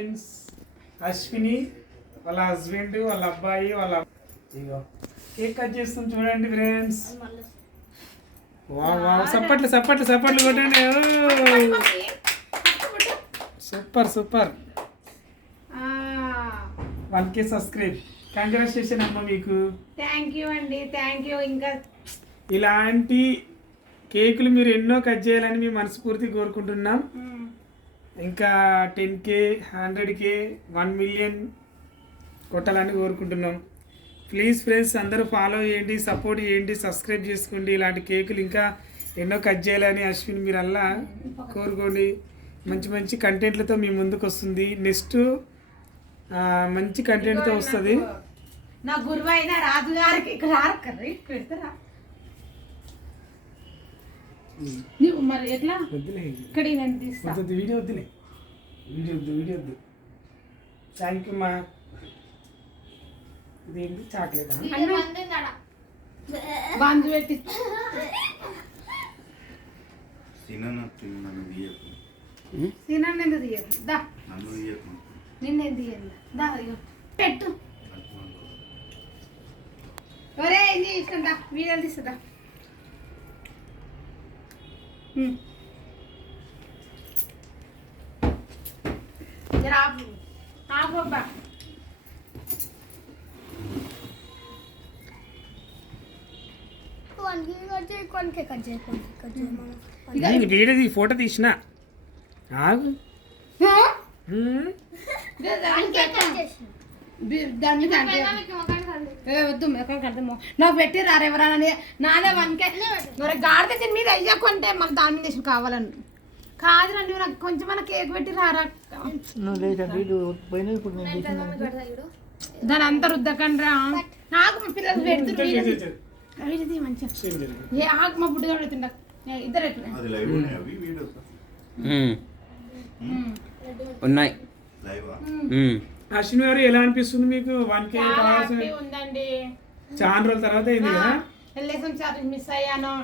Friends Ashwini వాళ్ళ husband వాళ్ళ అబ్బాయి వాళ్ళ ఇగో కేక్ కట్ చేస్తాం చూడండి ఫ్రెండ్స్. వావ్ సప్పట్లు సప్పట్లు సప్పట్లు కొట్టండి. Super super 1K subscribe. Congratulation అమ్మ మీకు. థ్యాంక్ యూ అండి, థ్యాంక్ యూ. ఇంకా ఇలాంటి కేకులు మీరు ఎన్నో కట్ చేయాలని మేము మనస్ఫూర్తి కోరుకుంటున్నాం. ఇంకా 10K 100K 1 మిలియన్ కొట్టాలని కోరుకుంటున్నాం. ప్లీజ్ ఫ్రెండ్స్ అందరూ ఫాలో చేయండి, సపోర్ట్ చేయండి, సబ్స్క్రైబ్ చేసుకోండి. ఇలాంటి కేకులు ఇంకా ఎన్నో కట్ చేయాలని అశ్విన్ మీరు అలా కోరుకోండి. మంచి మంచి కంటెంట్లతో మీ ముందుకు వస్తుంది. నెక్స్ట్ మంచి కంటెంట్తో వస్తుంది. నా గురువు అయిన రాజు గారికి పెడతారా నువ్వు మరి ఎట్లా ఇక్కడ వీడియో వద్దులే, వీడియో వద్దు. థ్యాంక్ యూ మా. ఇదేంటి చాక్లెట్ బాంజు పెట్టి తినను ఎందుకు తీయదు దా, నిన్నేం తీయదు దా పెట్టు. ఒరే ఏం చేసుకుంటా వీడియోలు తీస్తుందా. వీడియో ఫోటో తీసిన ఆగు. వద్దు నాకు పెట్టి రారు ఎవరని నాదే 1K. మరి గాడిద తిని మీద అయ్యాకుంటే మాకు దాని మీద కావాలని కాదు రండి. నాకు కొంచెం కేక్ పెట్టి రారా. దాని అంతా రుద్దకండి రా. నాకు మా పిల్లలు పెడుతుంది మంచిగా. ఏ ఆకు మా బుడ్డి పెడుతుండ ఇద్దరు ఎట్లా ఉన్నాయి. అశ్విని గారు ఎలా అనిపిస్తుంది మీకు? 1K ఉందండి. చాలా రోజుల తర్వాత అయింది కదా. ఎల్లేసం సార్ మిస్ అయ్యాను.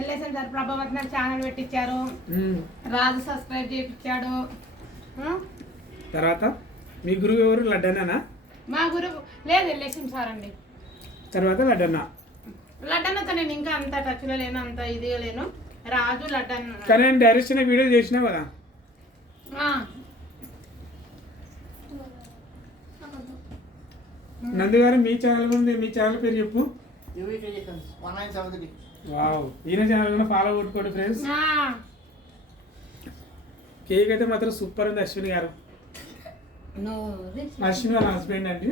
ఎల్లేసం సార్ ప్రభావత్ ఛానల్ పెట్టించారు, రాజు సబ్స్క్రైబ్ చేయించాడు. తర్వాత మీ గురువు ఎవరు? లడ్డన్నా? మా గురువు లేదు ఎల్లేసం సార్ అండి. తర్వాత లడ్డన్నా. లడ్డన్నతో నేను ఇంకా అంత టచ్లో లేను, అంత ఇదిగా లేను. రాజు లడ్డన్న కానీ నేను డైరెక్షన్ వీడియో చేసినా కదా. నందు గారు మీ ఛానల్ ఉంది, మీ ఛానల్ పేరు చెప్పు. వావ్, ఈయన ఛానల్ కూడా ఫాలో కొట్టుకోండి ఫ్రెండ్స్. కేక్ అయితే మాత్రం సూపర్ ఉంది. అశ్విని గారు, అశ్విని వాళ్ళ హస్బెండ్ అండి.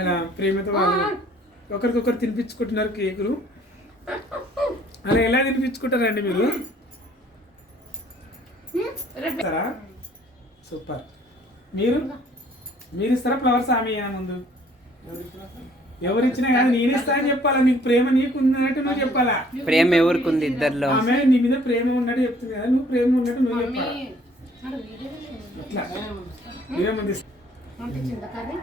ఇలా ప్రేమతో వాళ్ళు ఒకరికొకరు తినిపించుకుంటున్నారు కేకులు. అలా ఎలా తినిపించుకుంటారండి మీరు? సూపర్. మీరు ఇస్తారా ఫ్లవర్స్? ఆమె ముందు ఎవరు ఇచ్చినా కానీ నేను ఇస్తా అని చెప్పాలా. నీకు ప్రేమ నీకు ఉన్నట్టు నువ్వు చెప్పాలా. ప్రేమ ఎవరికి ఉంది? ఇద్దరిలో. ఆమె నీ మీద ప్రేమ ఉన్నట్టు చెప్తుంది కదా, నువ్వు ప్రేమ ఉన్నట్టు నువ్వు చెప్పాలా.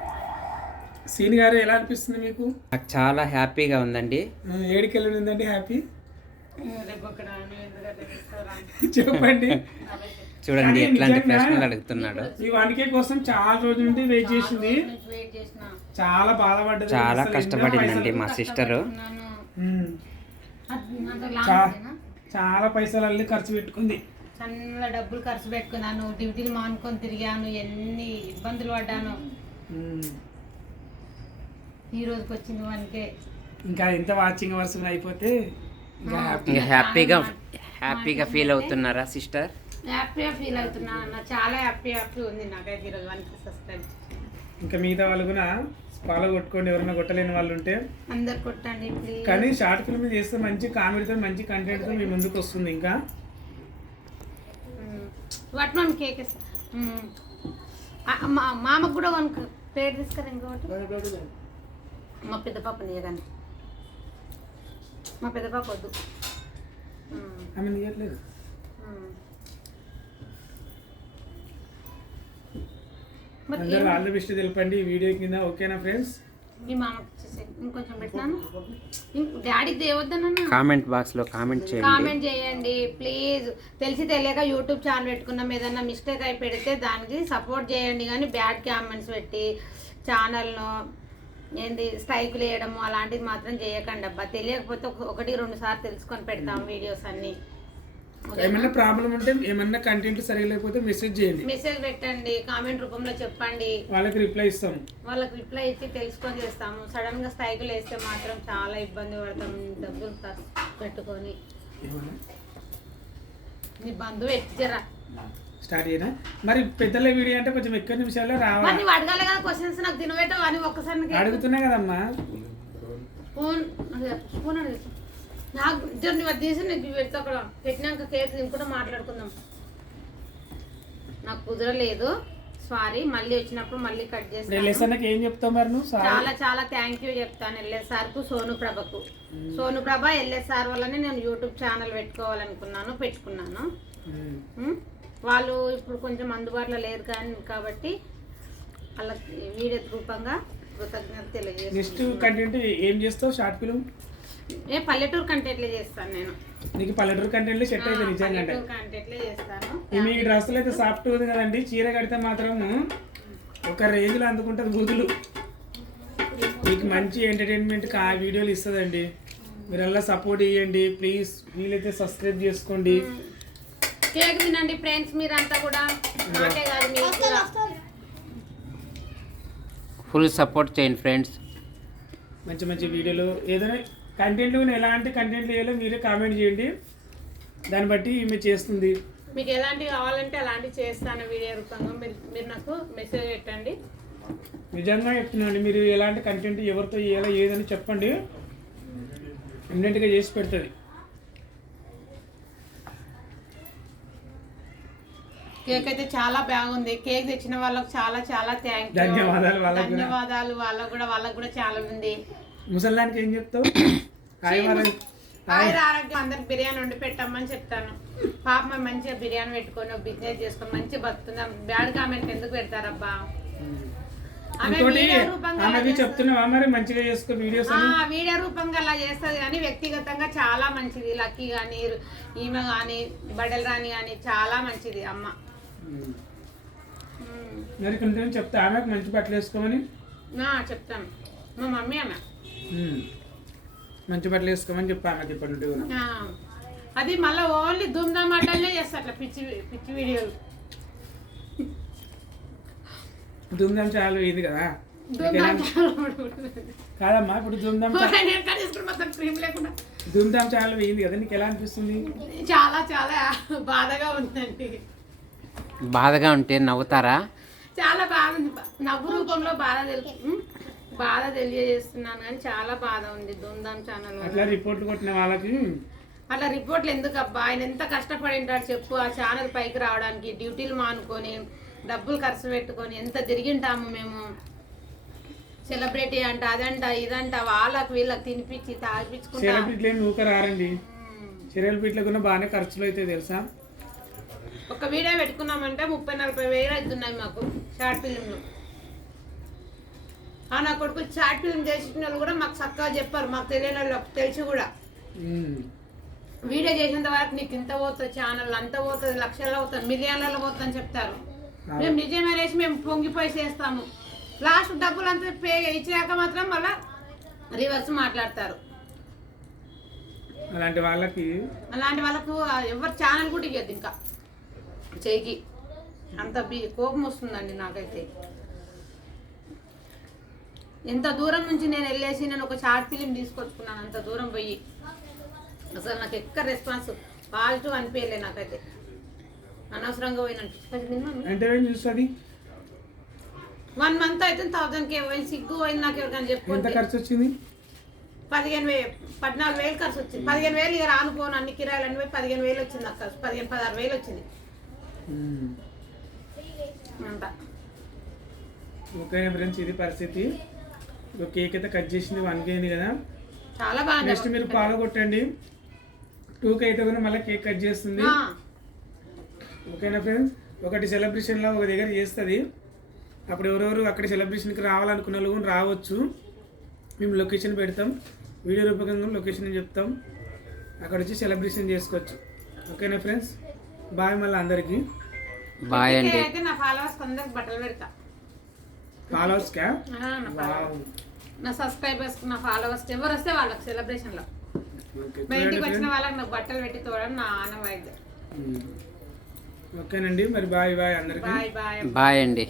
సీన్ గారు ఎలా అనిపిస్తుంది మీకు? నాకు చాలా హ్యాపీగా ఉందండి. ఏడికెళ్ళి ఉందండి హ్యాపీ చెప్పండి. చూడండి ఎట్లాంటి ప్రశ్నలు అడుగుతున్నాడు. ఈ 1K కోసం చాలా రోజుల నుండి వెయిట్ చేసింది, చాలా బాధపడ్డది, చాలా కష్టపడిందండి మా సిస్టరు. చాలా పైసలు అల్లి ఖర్చు పెట్టుకుంది. చాలా డబ్బులు ఖర్చు పెట్టుకున్నాను, డ్యూటీలు మానుకొని తిరిగాను, ఎన్ని ఇబ్బందులు పడ్డాను. ఈ రోజుకి వచ్చింది 1K. ఇంకా ఎంత వాచింగ్ అవర్స్ అయిపోతే హ్యాపీగా ఫీల్ అవుతున్నారా సిస్టర్? హ్యాపీగా ఫీల్ అవుతున్నా. చాలా హ్యాపీ ఉంది నాకైతే ఈరోజు 1K సబ్స్క్రైబ్. ఇంకా మిగతా వాళ్ళు కూడా ఫాలో కొట్టుకోండి, ఎవరైనా కొట్టలేని వాళ్ళు ఉంటే అందరు కొట్టండి ప్లీజ్. కానీ షార్ట్ ఫిల్మ్ చేస్తే మంచి కామెడీతో మంచి కంటెంట్తో మీ ముందుకు వస్తుంది. ఇంకా వట్నం కేక్ మామకు కూడా 1 ప్లేట్ తీసుకురా. ఇంకోటి మా పెద్ద పాపని ఇవ్వగానే, మా పెద్ద పాప వద్దు. ఆమె తీయట్లేదు. అందరూ ఆల్ ది బెస్ట్ తెలపండి ఈ వీడియో కింద. ఓకేనా ఫ్రెండ్స్? మీ మామకి ఇంకొంచెం పెట్టినాను. డాడీ దేవద్దన్న కామెంట్ బాక్స్ లో కామెంట్ చేయండి. కామెంట్ చేయండి ప్లీజ్. తెలిసి తెలియక యూట్యూబ్ ఛానల్ పెట్టుకున్నాం, ఏదన్నా మిస్టేక్ అయి పెడితే దానికి సపోర్ట్ చేయండి, కానీ బ్యాడ్ కామెంట్స్ పెట్టి ఛానల్ను ఏంది స్ట్రైకులు వేయడము అలాంటిది మాత్రం చేయకండి అబ్బా. తెలియకపోతే 1-2 సార్లు తెలుసుకొని పెడతాం వీడియోస్ అన్ని. ఏమన్నా ప్రాబ్లం ఉంటే ఏమన్నా కంటెంట్ సరిగా లేకపోతే మెసేజ్ చేయండి, మెసేజ్ పెట్టండి, కామెంట్ రూపంలో చెప్పండి, వాళ్ళకి రిప్లై ఇస్తాం. వాళ్ళకి రిప్లై ఇచ్చి తెలుసుకొని చేస్తాము. సడన్ గా స్ట్రైకులు వేస్తే మాత్రం చాలా ఇబ్బంది పడతాం, డబ్బులు ఖర్చు పెట్టుకొని. నీ బంధువు ఎట్టిరా స్టార్ట్ చేయనా? మరి పెద్దల వీడియో అంటే కొంచెం ఎక్కువ నిమిషాల్లో రావాలి. మరి నువ్వు అడగాలి కదా క్వశ్చన్స్, నాకు తినబెట్టవు అని ఒక్కసారి అడుగుతున్నా కదమ్మా. ఫోన్ ఫోన్ అడుగుతా నాకు ఇద్దరు నువ్వు తీసి నీకు పెడతా అక్కడ పెట్టినాక కేక్ తినుకుంటూ మాట్లాడుకుందాం. నాకు కుదరలేదు, సారీ. మళ్ళీ వచ్చినప్పుడు మళ్ళీ కట్ చేస్తాను. లెసన్కి ఏం చెప్తావు మరి నువ్వు? చాలా చాలా థ్యాంక్ యూ చెప్తాను ఎల్ఎస్ఆర్కు, సోను ప్రభకు. సోను ప్రభ ఎల్ఎస్ఆర్ వల్లనే నేను యూట్యూబ్ ఛానల్ పెట్టుకున్నాను. వాళ్ళు ఇప్పుడు కొంచెం అందుబాటులో లేరు కాబట్టి వాళ్ళకి వీడియో రూపంగా కృతజ్ఞత తెలియజేస్తాను. నెక్స్ట్ కంటెంట్ ఏం చేస్తావు? షార్ట్ ఫిల్మ్ పల్లెటూరు కంటెంట్లే చేస్తాను నేను. నీకు పల్లెటూరు కంటెంట్ సెట్ అయితే నిజంగా కంటెంట్లే చేస్తాను. మీ డ్రెస్సులు అయితే సాఫ్ట్ ఉంది కదండి, చీర కడితే మాత్రం ఒక రేంజ్లో అందుకుంటుంది బూతులు. మీకు మంచి ఎంటర్టైన్మెంట్ ఆ వీడియోలు ఇస్తుందండి. మీరు అలా సపోర్ట్ చేయండి ప్లీజ్. వీలైతే సబ్స్క్రైబ్ చేసుకోండి. కేక్ తినండి ఫ్రెండ్స్, మీరంతా కూడా. నాకే కాదు మీరు కూడా ఫుల్ సపోర్ట్ చేయండి ఫ్రెండ్స్. మంచి మంచి వీడియోలు ఏదైనా కంటెంట్ ఎలాంటి కంటెంట్ చేయాలో మీరే కామెంట్ చేయండి, దాన్ని బట్టి ఈమె చేస్తుంది. మీకు ఎలాంటివి కావాలంటే అలాంటివి చేస్తాను వీడియో రూపంగా. మీరు నాకు మెసేజ్ పెట్టండి. నిజంగా చెప్తున్నాండి, మీరు ఎలాంటి కంటెంట్ ఎవరితో చేయాలో ఏదని చెప్పండి, ఇమ్మీడియట్గా చేసి పెడుతుంది. కేక్ అయితే చాలా బాగుంది. కేక్ తెచ్చిన వాళ్ళకి చాలా చాలా థ్యాంక్ యూ, ధన్యవాదాలు. ధన్యవాదాలు. వాళ్ళకు కూడా చాలా ఉంది. ముసల్దానికి ఏం చెప్తావు? ఆరోగ్యం అందరికి బిర్యానీ వండి పెట్టమ్మని చెప్తాను. పాప మంచిగా బిర్యానీ పెట్టుకొని బిజినెస్ చేసుకొని మంచిగా బతుకుందాం. బ్యాడ్ కామెంట్ ఎందుకు పెడతారబ్బా? చెప్తున్నావా మరి మంచిగా చేసుకో వీడియోస్. వీడియో రూపంగా అలా చేస్తుంది, కానీ వ్యక్తిగతంగా చాలా మంచిది. లక్కీ కానీ ఈమె కానీ బడల్ రాణి కానీ చాలా మంచిది అమ్మ. మరి కొంచెం చెప్తా ఆమెకు మంచి బట్టలు వేసుకోమని చెప్తాను. మా మమ్మీ ఆమె మంచి బట్టలు వేసుకోమని చెప్పి ఆమెకి ఇప్పటి నుండి కూడా. అది మళ్ళీ ఓన్లీ దుమ్దాం అడ్డలే చేస్తా అట్లా పిచ్చి పిచ్చి వీడియోలు. ధూమ్ధామ్ ఛానల్ ఇది కదా కాదమ్మా, ఇప్పుడు ధూమ్ధామ్ ఛానల్ వేయింది కదా, నీకు ఎలా అనిపిస్తుంది? చాలా చాలా బాధగా ఉందండి. బాధగా ఉంటే నవ్వుతారా? చాలా బాగుంది, నవ్వు రూపంలో బాధ తెలియజేస్తున్నాను, కానీ చాలా బాధ ఉంది ధూమ్ధామ్ ఛానల్. అట్లా రిపోర్ట్లు కొట్టిన వాళ్ళకి అట్లా రిపోర్ట్లు ఎందుకు అబ్బా? ఆయన ఎంత కష్టపడి ఉంటాడు చెప్పు ఆ ఛానల్ పైకి రావడానికి. డ్యూటీలు మానుకొని డబ్బులు ఖర్చు పెట్టుకొని ఎంత తిరిగింటాము మేము. సెలబ్రిటీ అంట అదంట ఇదంట వాళ్ళకి వీళ్ళకి తినిపించి తాగిపించుకుంటా. సెలబ్రిటీలు ఏమి ఊక రారండి, సెలబ్రిటీలకు కూడా బాగానే ఖర్చులు అయితే తెలుసా. ఒక వీడియో పెట్టుకున్నామంటే 30-40 వేలు అవుతున్నాయి మాకు షార్ట్ ఫిల్మ్లో. నా కొడుకు షార్ట్ ఫిల్మ్ చేసిన వాళ్ళు కూడా మాకు చక్కగా చెప్పారు, మాకు తెలియని వాళ్ళు తెలిసి కూడా. వీడియో చేసేంత వరకు నీకు ఇంత పోతుంది, ఛానల్ అంత పోతుంది, లక్షల్లో పోతుంది, మిలియన్లలో పోతుంది అని చెప్తారు. మేము నిజమే వేసి మేము పొంగిపోయి చేస్తాము. లాస్ట్ డబ్బులు అంతా పే ఇచ్చాక మాత్రం మళ్ళీ రివర్స్ మాట్లాడతారు. అలాంటి వాళ్ళకు ఎవరు ఛానల్ కూడా ఇవ్వద్దు ఇంకా చేయికి. అంత కోపం వస్తుందండి నాకైతే. ఎంత దూరం నుంచి నేను వెళ్ళేసి నేను ఒక షార్ట్ ఫిలిం తీసుకొచ్చుకున్నాను, అంత దూరం పోయి అసలు నాకు ఎక్కడ రెస్పాన్స్ పాజిటివ్ అనిపించలే నాకైతే. అనవసరంగా పోయినట్టు చూస్తుంది. 1 మంత్ అయితే 1000K పోయింది. సిగ్గు పోయింది నాకు. ఎవరికైనా చెప్పుకుంటే ఖర్చు వచ్చింది 14,000 ఖర్చు వచ్చింది. 15,000 ఇక రాను పోను అన్ని కిరాయిలు అన్ని 15,000 వచ్చింది నాకు ఖర్చు. 15-16,000 వచ్చింది అంత. ఓకే ఫ్రెండ్స్, ఇది పరిస్థితి. కేక్ అయితే కట్ చేసింది 1K అయింది కదా, చాలా బాగా. నెక్స్ట్ మీరు ఫాలో కొట్టండి. 2K అయితే కూడా మళ్ళీ కేక్ కట్ చేస్తుంది. ఓకేనా ఫ్రెండ్స్? ఒకటి సెలబ్రేషన్లో ఒక దగ్గర చేస్తుంది, అప్పుడు ఎవరెవరు అక్కడ సెలబ్రేషన్కి రావాలనుకున్న వాళ్ళు రావచ్చు. మేము లొకేషన్ పెడతాం, వీడియో రూపకంగా లొకేషన్ చెప్తాం, అక్కడ వచ్చి సెలబ్రేషన్ చేసుకోవచ్చు. ఓకేనా ఫ్రెండ్స్, బాయ్ మళ్ళీ అందరికీ. బాయ్ అండి. అయితే నా ఫాలోవర్స్ అందరికి బట్టలు పెడతా. ఫాలోవర్స్కా? నా సబ్స్క్రైబర్స్ నా ఫాలోవర్స్ ఎవరు వస్తే వాళ్ళకి సెలబ్రేషన్ లో మా ఇంటికి వచ్చిన వాళ్ళకి నాకు బట్టలు పెట్టి తోడడం నా ఆనవాయిద్యం. ఓకేనండి, మరి బాయ్ బాయ్ అందరికీ. బాయ్ బాయ్ బాయ్ అండి.